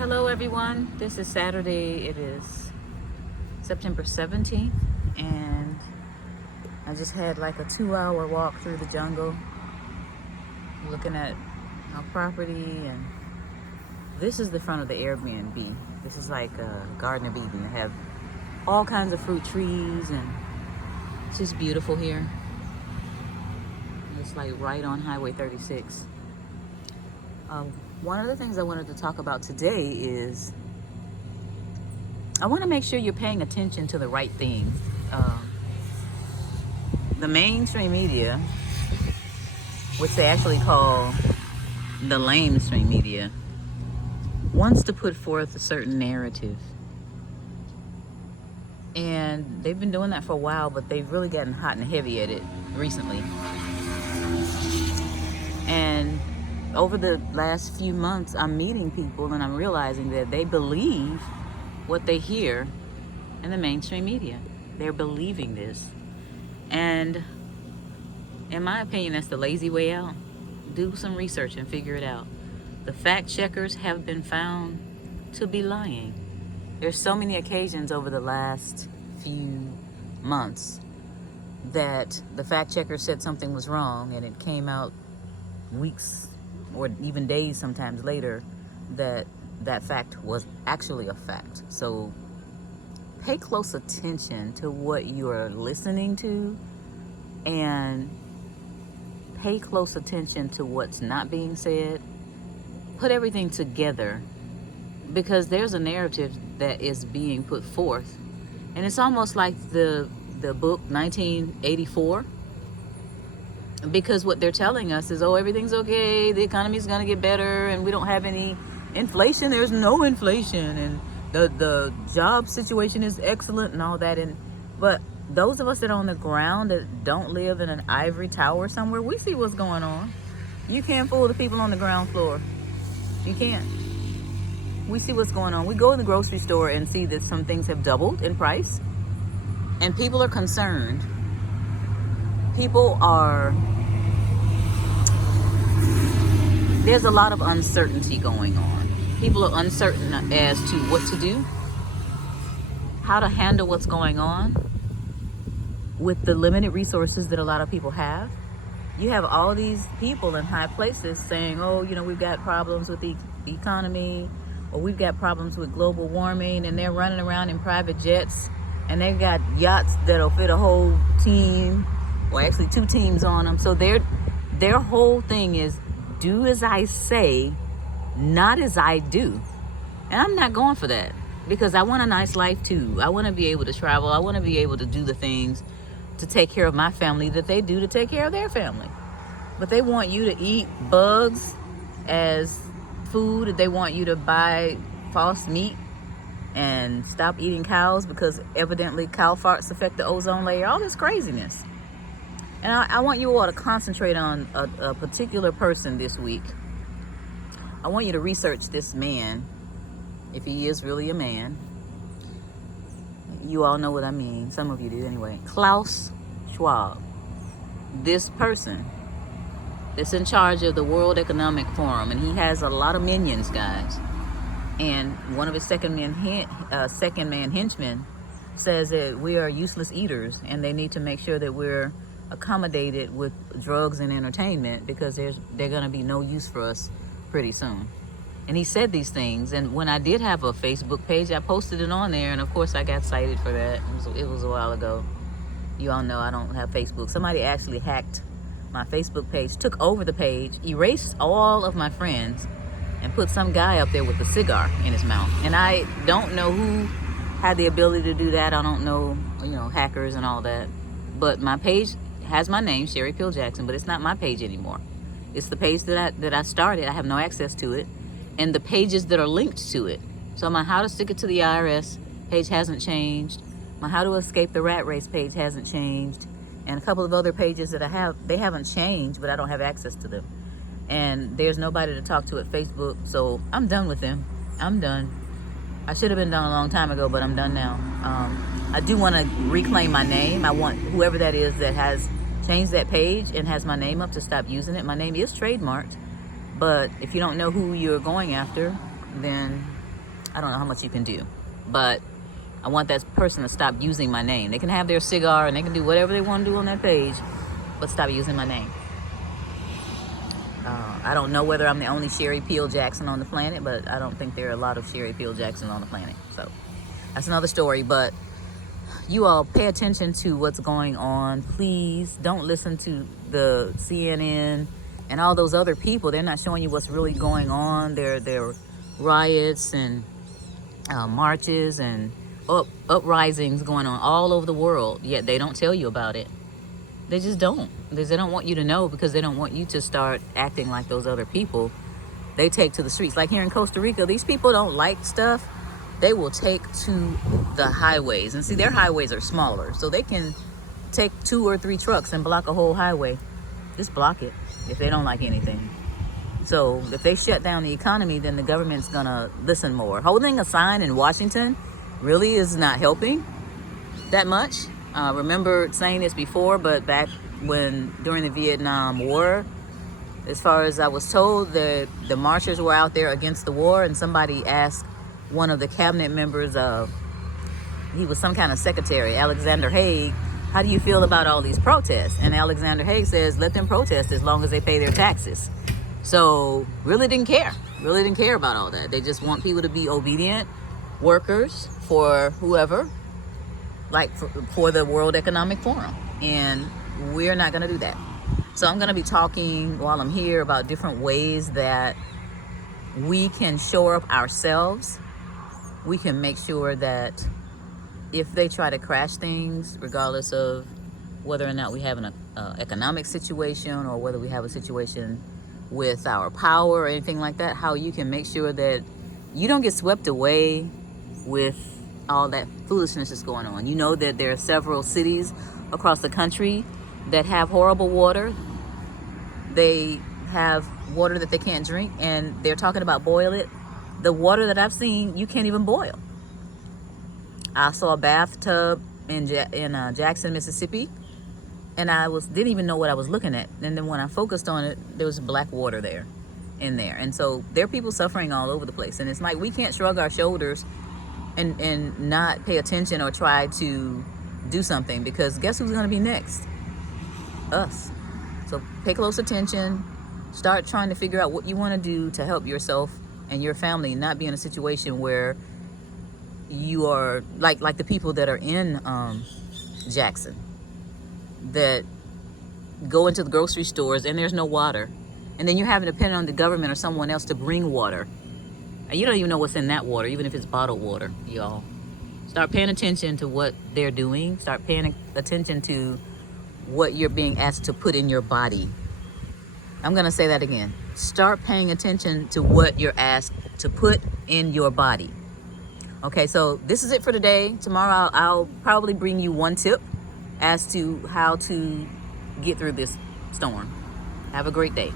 Hello everyone. This is Saturday. It is September 17th and I just had like a 2-hour walk through the jungle looking at our property, and this is the front of the Airbnb. This is like a Garden of Eden. They have all kinds of fruit trees and it's just beautiful here. It's like right on Highway 36. One of the things I wanted to talk about today is I want to make sure you're paying attention to the right things. The mainstream media, which they actually call the lamestream media, wants to put forth a certain narrative. And they've been doing that for a while, but they've really gotten hot and heavy at it recently. And over the last few months, I'm meeting people and I'm realizing that they believe what they hear in the mainstream media. They're believing this. And in my opinion, that's the lazy way out. Do some research and figure it out. The fact checkers have been found to be lying. There's so many occasions over the last few months that the fact checker said something was wrong and it came out weeks or even days sometimes later that that fact was actually a fact. So pay close attention to what you're listening to and pay close attention to what's not being said. Put everything together, because there's a narrative that is being put forth, and it's almost like the book 1984. Because what they're telling us is, oh, everything's okay, the economy's gonna get better, and we don't have any inflation. There's no inflation, and the job situation is excellent and all that. But those of us that are on the ground, that don't live in an ivory tower somewhere, we see what's going on. You can't fool the people on the ground floor. You can't. We see what's going on. We go in the grocery store and see that some things have doubled in price, and people are concerned. There's a lot of uncertainty going on. People are uncertain as to what to do, how to handle what's going on with the limited resources that a lot of people have. You have all these people in high places saying, oh, we've got problems with the economy, or we've got problems with global warming, and they're running around in private jets, and they've got yachts that'll fit a whole team, or actually 2 teams on them. So their whole thing is, do as I say, not as I do. And I'm not going for that, because I want a nice life too. I want to be able to travel. I want to be able to do the things to take care of my family that they do to take care of their family. But they want you to eat bugs as food. They want you to buy false meat and stop eating cows because evidently cow farts affect the ozone layer. All this craziness. And I want you all to concentrate on a particular person this week. I want you to research this man, if he is really a man. You all know what I mean. Some of you do anyway. Klaus Schwab. This person that's in charge of the World Economic Forum, and he has a lot of minions, guys. And one of his second man henchmen says that we are useless eaters, and they need to make sure that we're accommodated with drugs and entertainment, because they're going to be no use for us pretty soon. And he said these things, and when I did have a Facebook page, I posted it on there, and of course I got cited for that. It was a while ago. You all know I don't have Facebook. Somebody actually hacked my Facebook page, took over the page, erased all of my friends, and put some guy up there with a cigar in his mouth. And I don't know who had the ability to do that. I don't know, hackers and all that. But my page has my name, Sherry Peel Jackson, but it's not my page anymore. It's the page that I started. I have no access to it, and the pages that are linked to it. So my How to Stick It to the IRS page hasn't changed. My How to Escape the Rat Race page hasn't changed, and a couple of other pages that I have, they haven't changed, but I don't have access to them. And there's nobody to talk to at Facebook, so I'm done with them. I'm done. I should have been done a long time ago, but I'm done now. I do want to reclaim my name. I want whoever that is that has changed that page and has my name up to stop using it. My name is trademarked, but if you don't know who you're going after, then I don't know how much you can do, but I want that person to stop using my name. They can have their cigar and they can do whatever they want to do on that page, but stop using my name. I don't know whether I'm the only Sherry Peel Jackson on the planet, but I don't think there are a lot of Sherry Peel Jacksons on the planet. So that's another story. But you all pay attention to what's going on. Please don't listen to the CNN and all those other people. They're not showing you what's really going on. There are riots and marches and uprisings going on all over the world, yet they don't tell you about it. They just don't. They don't want you to know, because they don't want you to start acting like those other people. They take to the streets. Like here in Costa Rica, these people don't like stuff. They will take to the highways. And see, their highways are smaller, so they can take 2 or 3 trucks and block a whole highway. Just block it if they don't like anything. So if they shut down the economy, then the government's gonna listen more. Holding a sign in Washington really is not helping that much. Remember saying this before, but back during the Vietnam War, as far as I was told, the marchers were out there against the war, and somebody asked one of the cabinet members, he was some kind of secretary, Alexander Haig, how do you feel about all these protests? And Alexander Haig says, let them protest as long as they pay their taxes. So really didn't care about all that. They just want people to be obedient workers for whoever, like for the World Economic Forum. And we're not going to do that. So I'm going to be talking while I'm here about different ways that we can shore up ourselves. We can make sure that if they try to crash things, regardless of whether or not we have an economic situation or whether we have a situation with our power or anything like that, how you can make sure that you don't get swept away with all that foolishness that's going on. You know that there are several cities across the country that have horrible water. They have water that they can't drink, and they're talking about boil it. The water that I've seen, you can't even boil. I saw a bathtub in Jackson, Mississippi, and I didn't even know what I was looking at. And then when I focused on it, there was black water in there. And so there are people suffering all over the place. And it's like we can't shrug our shoulders and not pay attention or try to do something, because guess who's going to be next? Us. So pay close attention. Start trying to figure out what you want to do to help yourself and your family not be in a situation where you are like the people that are in Jackson, that go into the grocery stores and there's no water, and then you're having to depend on the government or someone else to bring water, and you don't even know what's in that water, even if it's bottled water. Y'all start paying attention to what they're doing. Start paying attention to what you're being asked to put in your body. I'm gonna say that again. Start paying attention to what you're asked to put in your body. Okay, so this is it for today. Tomorrow I'll probably bring you one tip as to how to get through this storm. Have a great day.